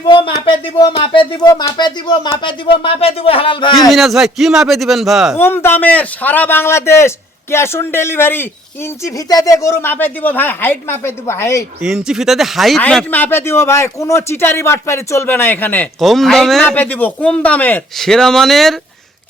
দিব মাপে দিব মাপে দিব মাপে দিব মাপে দিব মাপে দিব হেলাল ভাই। কি মিনাজ ভাই কি মাপে দিবেন ভাই? কম দামের সারা Bangladesh cash on delivery inch ফিতা দিয়ে গরু মাপে দিব ভাই, হাইট মাপে দিব, হাইট ইঞ্চি ফিতাতে হাইট হাইট মাপে দিব ভাই, কোনো চিটারি বাটপারি চলবে না এখানে। কম হাইট দামে মাপে দিব, কম দামের সেরা মানের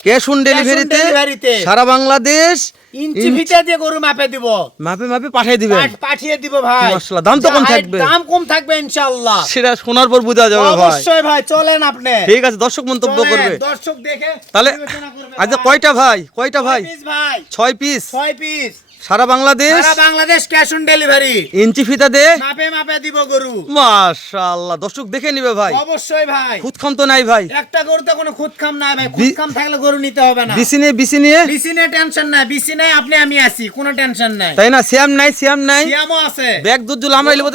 ক্যাশ অন ডেলিভারিতে সারা বাংলাদেশ ইঞ্চি ফিতা দিয়ে গরু মাপে দিব, মাপে মাপে পাঠিয়ে দিবেন। পাঠিয়ে দিব ভাই। মাশাআল্লাহ, দাম তো কম থাকবে। দাম কম থাকবে ইনশাআল্লাহ। সেটা শোনার পর বোঝা যাবে ভাই। অবশ্যই ভাই, চলেন আপনি। ঠিক আছে, দর্শক মন্তব্য চলেন, করবে। দর্শক দেখে তাহলে বিবেচনা করবে আচ্ছা ভাই। কয়টা ভাই? কয়টা ভাই? 6 পিস ভাই, 6 পিস 6 পিস সারা বাংলাদেশ সারা Bangladesh cash on delivery inch ফিতা দে মাপে মাপে দিব গরু। মাশাআল্লাহ, দর্শক দেখে নিবে ভাই। অবশ্যই ভাই, খুদখাম তো নাই ভাই। একটা গরুতে কোনো খুদখাম নাই ভাই, খুদখাম থাকলে গরু নিতে হবে না। বিসি নিয়ে বিসি নিয়ে টেনশন নাই, বিসি নাই আপনি আমি আছি, কোনো টেনশন নাই। তাই না? সিয়াম নাই সিয়ামও আছে। ব্যাগ দুধ জুল আমরা লিবো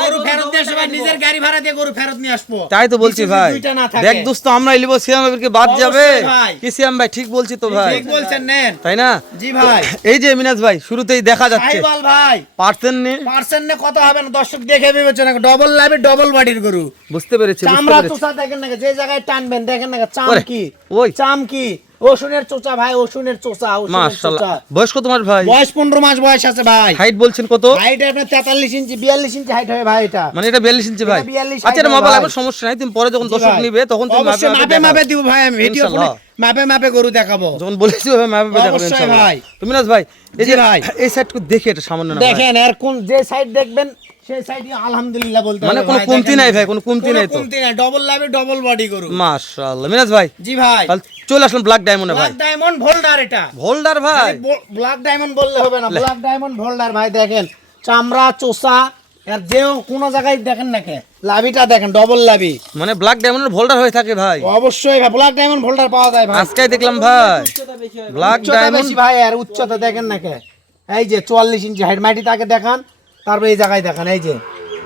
গরু ফেরত নিয়ে আসবো ভাই, নিজের গাড়ি ভাড়া দিয়ে গরু ফেরত নিয়ে আসবো। তাই তো বলছি বিসি ভাই, দুইটা না থাকে। ব্যাগ দুধ তো আমরা লিবো, সিয়াম এবারকে বাদ যাবে অবশ্যই ভাই। কি সিয়াম ভাই? ঠিক বলছি তো ভাই, ঠিক বলছেন, নেন। তাই না? জি ভাই। এই যে মিনাজ ভাই শুরুতেই দেখা যাচ্ছে সাইবাল ভাই, পার্সেন্ট নে পার্সেন্ট নে কত হবে না দর্শক দেখে বিবেচনা করে। ডবল লাভে ডবল বডির গরু, বুঝতে পেরেছি চামড়া চোষা দেখেন না, যে জায়গায় টানবেন দেখেন না, চাম ওরে, কি ওই চাম কি, ওষুনের চোচা ভাই, ওষুনের চোচা, ওষুনের মাশাআল্লাহ। চোচা। বয়স কত মাস ভাই? বয়স 15 মাস বয়স আছে ভাই। হাইট বলছেন কত? হাইট আপনার 43 ইঞ্চি 42 ইঞ্চি হাইট হবে ভাই এটা। মানে এটা 42 ইঞ্চি ভাই। এটা 42 আচ্ছা, এটা height মাপা ভাই। লাগবে, সমস্যা নাই। তুমি পরে যখন জি দর্শক ভাই। নিবে তখন তুমি মাপে অবশ্যই মাপে মাপে দিব ভাই, আমি ভিডিও করে ইনশাআল্লাহ। মাপে মাপে গরু দেখাবো। যখন বলেছি ওভাবে মাপে মাপে দেখাবেন অবশ্যই ইনশাআল্লাহ। ভাই। তো মিনাজ ভাই এই জি যে ভাই। এই সাইডটুকু দেখে এটা সামান্য না ভাই। দেখেন এর কোন যে সাইড দেখবেন সেই সাইডে আলহামদুলিল্লাহ বলতে হবে মানে কোনো ভাই, কমতি দেখেন। নাই ভাই, কোনো কমতি নাই তো। কমতি নাই, ডবল লাভে ডবল বডি গরু। মাশাআল্লাহ মিনাজ ভাই, জি ভাই। তাহলে চলে আসলাম ব্ল্যাক ডায়মন্ডে ভাই। ব্ল্যাক ডায়মন্ড ভোল্ডার এটা। হোল্ডার ভাই, ব্ল্যাক ডায়মন্ড বললে হবে না, ব্ল্যাক ডায়মন্ড ভোল্ডার ভাই। দেখেন চামড়া চোষা, আর যেও কোন জায়গায় দেখেন না কে লাভিটা দেখেন, ডবল লাভি। মানে ব্ল্যাক ডায়মন্ডের হোল্ডার হয়ে থাকে ভাই। অবশ্যই ভাই, ব্ল্যাক ডায়মন্ড ভোল্ডার পাওয়া যায় ভাই। আজকে দেখলাম ভাই ব্ল্যাক উচ্চতা ডায়মন্ড। বেশি ভাই, আর উচ্চতা দেখেন না কে, এই যে 44 ইঞ্চি হাইট। মাটি তাকে দেখান, তারপর এই জায়গায় দেখান, এই যে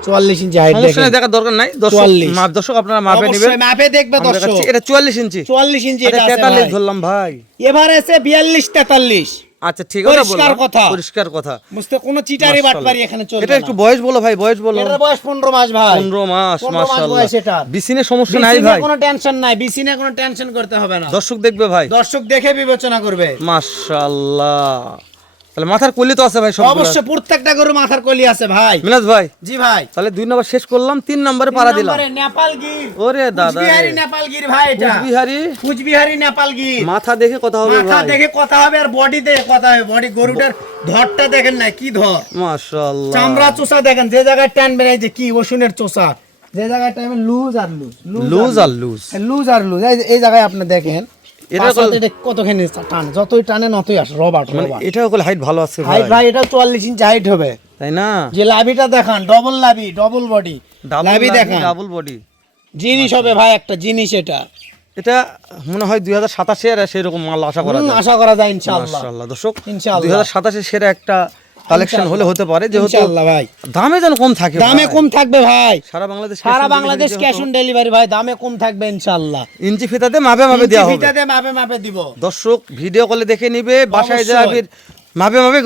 44 ইঞ্চি হাইট সমস্যা দেখেন। নেই, দেখার দরকার নাই। দর্শক 44 মাপ, দর্শক আপনারা মাপে নেবেন। অবশ্যই মাপে দেখবে আমরা দর্শক। দেখাচ্ছি, এটা 44 ইঞ্চি। 44 ইঞ্চি আচ্ছা, এটা আছে 43 ভাই। ধরলাম ভাই। এভারেজে 42 43। আচ্ছা ঠিক আছে, পরিষ্কার কথা। পরিষ্কার কথা। বুঝতে কোনো চিটারি বাটপারি এখানে চলবে এটা না। একটু বয়স বলো ভাই, বয়স বলো। এটার বয়স 15 মাস ভাই। 15 মাস 15 মাস মাশাআল্লাহ। বয়স এটা। বিসিনে সমস্যা নাই বিসিনে ভাই। কোনো টেনশন নাই, বিসিনে কোনো টেনশন করতে হবে না। দর্শক দেখবে ভাই। দর্শক দেখে বিবেচনা করবে। মাশাআল্লাহ, তাহলে মাথার কলি তো আছে ভাই সব। অবশ্যই প্রত্যেকটা গরু মাথার কলি আছে ভাই। মিনাজ ভাই, জি ভাই। তাহলে 2 নম্বর শেষ করলাম, 3 নম্বরে পাড়া দিলাম। নম্বরে নেপাল গির। ওরে দাদা কুচবিহারি নেপাল গির ভাই এটা। কুচবিহারি। কুচবিহারি নেপাল গির। মাথা দেখে কথা হবে মাথা ভাই। দেখে কথা হবে, আর বডি দেখে কথা হবে। বডি গরুটার ধরটা দেখেন না কি ধর, মাশাআল্লাহ। চামড়া চোষা দেখেন, যে জায়গায় টানবেন এই যে কি ওষুনের চোষা, যে জায়গায় টানবেন লুজ আর লুজ, লুজ আর লুজ। লুজ আর লুজ। এই জায়গায় আপনি দেখেন এটা এটা কতখানি টান, যতই টানে নতই আসে। রবার্ট মানে রবার্ট এটাও কল হাইট ভালো আছে ভাই, হাইট ভাই, এটা 44 ইঞ্চি হাইট হবে। তাই না? যে লাভিটা দেখান, ডবল লাভি, ডবল বডি, লাভি দেখান, ডাবল বডি জিনিস হবে ভাই, একটা জিনিস এটা। এটা মনে হয় 2027 এর সেরকম মাল আশা করা যায়। আশা করা যায় ইনশাআল্লাহ। মাশাআল্লাহ দর্শক, ইনশাআল্লাহ। 2027 এর সেরা একটা কালেকশন হলে হতে পারে, যেহেতু ইনশাআল্লাহ ভাই। দামে যেন কম থাকে। দামে ভাই। কম থাকবে ভাই, সারা বাংলাদেশ সারা বাংলাদেশ ক্যাশ অন ডেলিভারি ভাই, দামে কম থাকবে ইনশাআল্লাহ। ইঞ্চি ফিতাতে মাপে মাপে দেওয়া হবে। ফিতাতে মাপে মাপে দিব। দর্শক ভিডিও কলে দেখে নিবে, বাসায় অবশ্যই। যাবে মাপে মাপে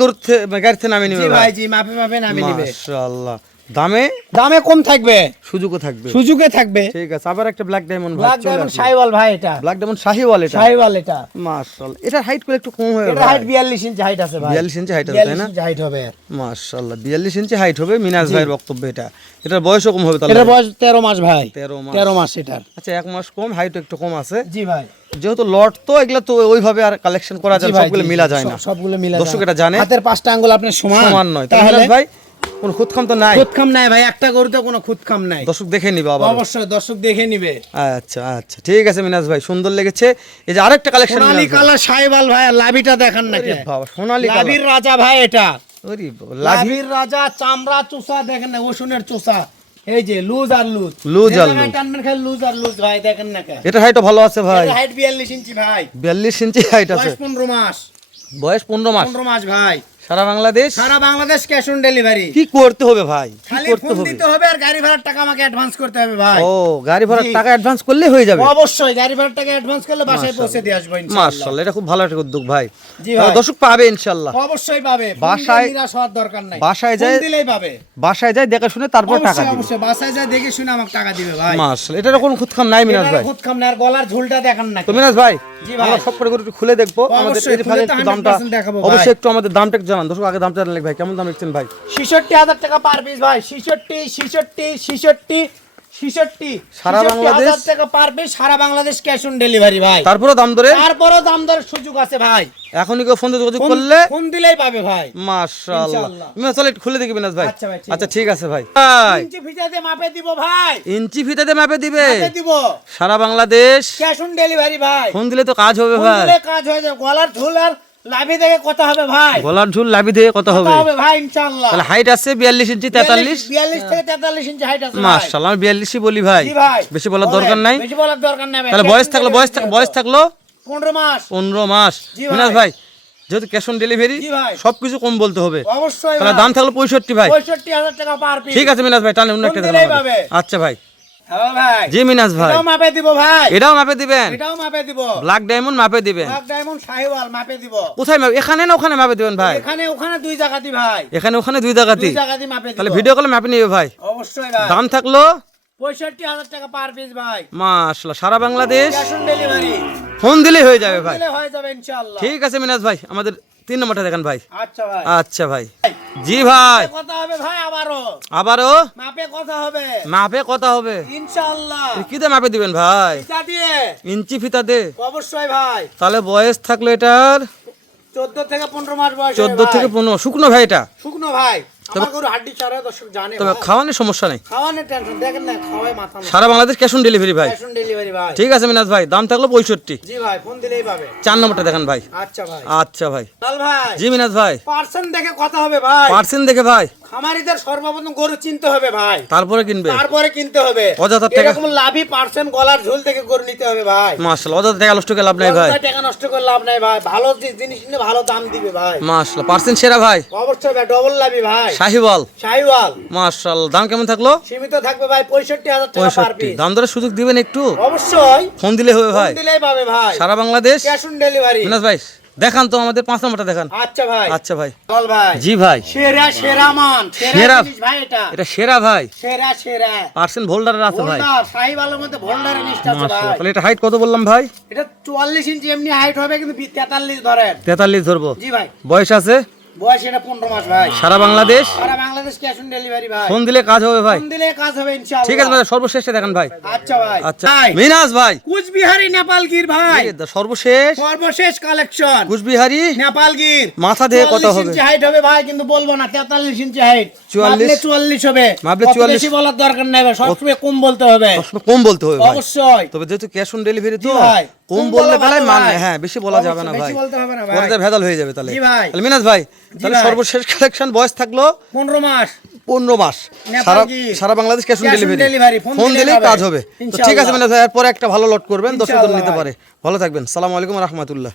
গাড়িতে নামে নিবে জি ভাই। ভাই, জি মাপে মাপে নামে নিবে। মাশাআল্লাহ, দামে দামে কম থাকবে, সুযোগও থাকবে। সুযোগে থাকবে। ঠিক আছে, আবার একটা ব্ল্যাক ডায়মন্ড ভাই ব্ল্যাক চলে ডায়মন্ড আসলো। শাইওয়াল ভাই এটা। ব্ল্যাক ডায়মন্ড শাহিওয়াল এটা। শাইওয়াল এটা। মাশাআল্লাহ, এটার হাইট করে একটু কম হবে এটা ভাই। হাইট 42 ইঞ্চি হাইট আছে ভাই। 42 ইঞ্চি হাইট আছে, 42 তাই না? ইঞ্চি হাইট হবে। মাশাআল্লাহ, 42 ইঞ্চি হাইট হবে মিনাজ ভাইয়ের বক্তব্য এটা। এটার বয়সও কম হবে তাহলে। এটার বয়স 13 মাস ভাই। 13 মাস। 13 মাস এটার। আচ্ছা, 1 মাস কম, হাইট একটু কম আছে। জি ভাই। যেহেতু লট তো এগুলা তো ওইভাবে আর কালেকশন করা যায় জি না, ভাই, সবগুলো জি, মিলা জি, যায় না। সবগুলো মিলা যায় দর্শক না। এটা জানে। হাতের 5টা আঙ্গুল আপনার সমান। সমান নয়, তাহলে মিনাজ ভাই কোন খুদখাম তো নাই। খুদখাম নাই ভাই, একটা গরুতে কোনো খুদখাম নাই। দর্শক দেখে নিবে আবার। অবশ্যই দর্শক দেখে নিবে। আচ্ছা আচ্ছা, ঠিক আছে মিনাজ ভাই, সুন্দর লেগেছে। এই যে আরেকটা কালেকশন সোনালী কালার শাইওয়াল ভাই, আর লাভিটা দেখান না কে। বাবা, সোনালী লাভির রাজা ভাই এটা। ওরে বাবা, লাভির রাজা, চামড়া চোষা দেখেন না, ওষুনের চোষা। এই যে লুজ আর লুজ, লুজ আর যে জায়গায় লুজ। টানবেন খালি লুজ আর লুজ ভাই, দেখেন না কে। এটা হাইটও ভালো আছে ভাই। এটার হাইট 42 ইঞ্চি ভাই। 42 ইঞ্চি হাইট আছে। বয়স 15 মাস। বয়স 15 মাস। 15 মাস ভাই। সারা বাংলাদেশ ক্যাশ অন ডেলিভারি। কি করতে হবে ভাই, কি খালি করতে ফোন হবে? দিতে হবে আর গাড়ি ভাড়ার টাকা আমাকে অ্যাডভান্স করতে হবে ভাই। ও, গাড়ি ভাড়ার জি। টাকা অ্যাডভান্স করলে হয়ে যাবে। অবশ্যই গাড়ি ভাড়ার টাকা অ্যাডভান্স করলে বাসায় পৌঁছে দিয়ে আসবো ইনশাআল্লাহ। মাশাআল্লাহ, এটা খুব ভালো একটা উদ্যোগ ভাই। জি ভাই। দর্শক পাবে ইনশাআল্লাহ। অবশ্যই পাবে, বাসায় নিরাশ হওয়ার দরকার নাই, বাসায় ফোন যায়, দিলেই পাবে। বাসায় যায় দেখে শুনে তারপর টাকা অবশ্যই দিবে। অবশ্যই বাসায় যায় দেখে শুনে আমাকে টাকা দিবে ভাই। মাশাআল্লাহ, এটার কোনো খুঁতখাম নাই মিনাজ ভাই। খুদ খাম না, আর গলার ঝুলটা দেখান না। তো মিনাজ ভাই, জি ভাই। আমরা সব করে একটু খুলে দেখবো। আমাদের অবশ্যই, এই ফাঁকে খুলে তো একটু দামটা 100% দেখাবো ভাই। অবশ্যই একটু আমাদের দামটা একটু জানান দর্শক। আগে দামটা জানলে ভাই, কেমন দাম লিখছেন ভাই? 66,000 টাকা পার পিস ভাই। 66 সারা বাংলাদেশ টাকা পার পিস, সারা বাংলাদেশ ক্যাশ অন ডেলিভারি ভাই। তারপরে দাম ধরে তারপরও দাম দরের সুযোগ আছে ভাই। এখনই কেউ ফোন দিয়ে যোগাযোগ করলে ফোন দিলেই পাবে ভাই। মাশাআল্লাহ। ইনশাআল্লাহ। মিনাজ চলে একটু খুলে দেখি মিনাজ ভাই। আচ্ছা ভাই, ঠিক আচ্ছা ঠিক আছে ভাই। ভাই, ইঞ্চি ফিতাতে মাপে দিব ভাই, ইঞ্চি ফিতাতে মাপে দিবে মাপে দিব। সারা বাংলাদেশ। ক্যাশ অন ডেলিভারি ভাই। ফোন দিলে তো কাজ হবে ফোন ভাই। দিলে কাজ হয়ে যাবে। গলার ঝুল আর লাভি দেখে কথা হবে ভাই। গলার ঝুল লাভি দিয়ে কত হবে? কথা হবে ভাই ইনশাআল্লাহ। তাহলে হাইট আছে 42 ইঞ্চি 43। 42 থেকে 43 ইঞ্চি হাইট আছে ভাই। মাশাআল্লাহ, আমি 42ই বলি ভাই। জি ভাই। বেশি বলার বলেন, দরকার নাই। বেশি বলার দরকার নাই ভাই। তাহলে Cash বয়স on থাকলো, delivery বয়স থাকলো 15 মাস। 15 মাস। জি ভাই। মিনাজ ভাই, যেহেতু ক্যাশ অন ডেলিভারি জি ভাই। সবকিছু কম বলতে হবে। অবশ্যই তাহলে ভাই। দাম থাকলো 65 ভাই। 65,000 টাকা পার পিস। ঠিক আছে মিনাজ ভাই, টানে অন্য একটা ফোন দেখান দিলেই আমাদের। পাবে। আচ্ছা ভাই। হ্যাঁ ভাই। জি মিনাজ ভাই, এটাও মাপে দিব ভাই। এটাও মাপে দিবেন? এটাও মাপে দিব। ব্ল্যাক ডায়মন্ড মাপে দিবেন? ব্ল্যাক ডায়মন্ড শাহিওয়াল মাপে দিব। কোথায় মাপে? এখানে না ওখানে মাপে দিবেন ভাই? এখানে ওখানে দুই জায়গাতে ভাই। এখানে ওখানে দুই জায়গাতেই? দুই জায়গাতে মাপে দিব। তাহলে ভিডিও কলে মাপে নিবে ভাই। অবশ্যই ভাই। দাম থাকলো 65,000 টাকা পার পিস ভাই। মাশাআল্লাহ, সারা Bangladesh cash on delivery. Phone দিলেই হয়ে যাবে ভাই। দিলে হয়ে যাবে ইনশাআল্লাহ। ঠিক আছে মিনাজ ভাই, আমাদের 3 নম্বরটা দেখেন ভাই। আচ্ছা ভাই। আচ্ছা ভাই। জি ভাই, মাপে কথা হবে ভাই আবারও। আবারও মাপে কথা হবে মাপে কথা হবে। ইনশাআল্লাহ। কি দিয়ে মাপে দিবেন ভাই? ফিতা দিয়ে। ইঞ্চি ফিতাতে? অবশ্যই ভাই। তাহলে বয়স থাকলো এটার 14 থেকে 15 মাস বয়স। 14 থেকে 15। শুকনো ভাই এটা? শুকনো ভাই। আমার গরু হাড্ডি ছাড়া দর্শক জানে তবে ভাই। খাওয়ানোর সমস্যা নেই। খাওয়ানোর টেনশন দেখেন না, খাওয়াই মাথা না। সারা বাংলাদেশ ক্যাশ অন ডেলিভারি ভাই। ক্যাশ অন ডেলিভারি ভাই। ঠিক আছে মিনাজ ভাই, দাম থাকলো 65। জি ভাই, ফোন দিলেই পাবে। 4 নম্বরটা দেখেন ভাই। আচ্ছা ভাই। আচ্ছা ভাই। লাল ভাই। জি মিনাজ ভাই, পার্সেন্ট দেখে কথা হবে ভাই। পার্সেন্ট দেখে ভাই, খামারিদের সর্বপ্রথম গরু চিনতে হবে ভাই। তারপরে কিনবে। তারপরে কিনতে হবে। অযথা টাকা- এরকম লাভি পার্সেন্ট গলার ঝুল থেকে গরু নিতে হবে ভাই। মাশাআল্লাহ, অযথা টাকা নষ্ট করে লাভ নাই ভাই। অযথা টাকা নষ্ট করে লাভ নাই ভাই। ভালো জিনিস নিলে ভালো দাম দিবে ভাই। মাশাআল্লাহ, পার্সেন্ট সেরা ভাই। অবশ্যই ভাই, ডবল লাভি ভাই। শাহিওয়াল। শাহিওয়াল মাশাআল্লাহ, দাম কেমন থাকলো? সীমিত থাকবে ভাই 65,000 টাকা পার 65। পিস। দাম দরে সুযোগ দিবেন একটু? অবশ্যই। ফোন দিলে হবে ভাই। ফোন দিলেই পাবে ভাই। সারা বাংলাদেশ ক্যাশ অন ডেলিভারি। মিনাজ ভাই, দেখান তো আমাদের 5 নম্বরটা দেখান। আচ্ছা ভাই। আচ্ছা ভাই। বল ভাই। জি ভাই, সেরা মান। সেরা। জিনিস ভাই এটা। এটা সেরা ভাই। সেরা। পার্সেন্ট ভোল্ডারের আছে ভাই। ভোল্ডার শাহিওয়ালের মধ্যে ভোল্ডারের নিচটা আছে মাশাআল্লাহ, ভাই। তাহলে এটা হাইট কত বললাম ভাই? এটা 44 ইঞ্চি এমনি হাইট হবে, কিন্তু 43 ধরেন। 43 ধরবো। জি ভাই। বয়স আছে? বয়স এটা 15 মাস ভাই। সারা বাংলাদেশ সারা বাংলাদেশ ক্যাশ অন ডেলিভারি ভাই। ফোন দিলে কাজ হবে ভাই। ফোন দিলে কাজ হবে ইনশাআল্লাহ। ঠিক আছে ভাই, সর্বশেষে দেখেন ভাই। আচ্ছা ভাই। আচ্ছা ভাই, মিনাজ ভাই, কুচবিহারি নেপালগির ভাই। সর্বশেষ সর্বশেষ কালেকশন কুচবিহারি নেপালগির। মাথা দিয়ে কত 44 হবে? ইঞ্চি হাইট হবে ভাই, কিন্তু বলবো না 43 ইঞ্চি হাইট। 44 44 হবে। মাপলে অত 44 বেশি বলার দরকার নাই ভাই, সবসময় কম বলতে হবে। সবসময় কম বলতে হবে ভাই। অবশ্যই। তবে যেহেতু ক্যাশ অন ডেলিভারি তো জি ভাই। কম কম বললে বলা বেলায় ভালো মানে ভাই। হ্যাঁ, বেশি বলা যাবে না অবশ্যই, ভাই। বেশি বলতে হবে না ভাই। পরে ভেজাল হয়ে যাবে তাহলে। জি ভাই। তাহলে মিনাজ ভাই, তাহলে ভাই। সর্বশেষ কালেকশন বয়স থাকলো 15 মাস। 15 মাস। নেপাল সারা গির। সারা Bangladesh cash on Cash on delivery. delivery, phone phone দিলেই দিলেই হবে। কাজ হবে। তো ঠিক আছে ইনশাআল্লাহ। মিনাজ ভাই, এরপরে একটা ভালো লট করবেন, দর্শকদের ইনশাআল্লাহ নিতে ভাই। পারে। ভালো থাকবেন। আসসালামু আলাইকুম ওয়া রাহমাতুল্লাহ।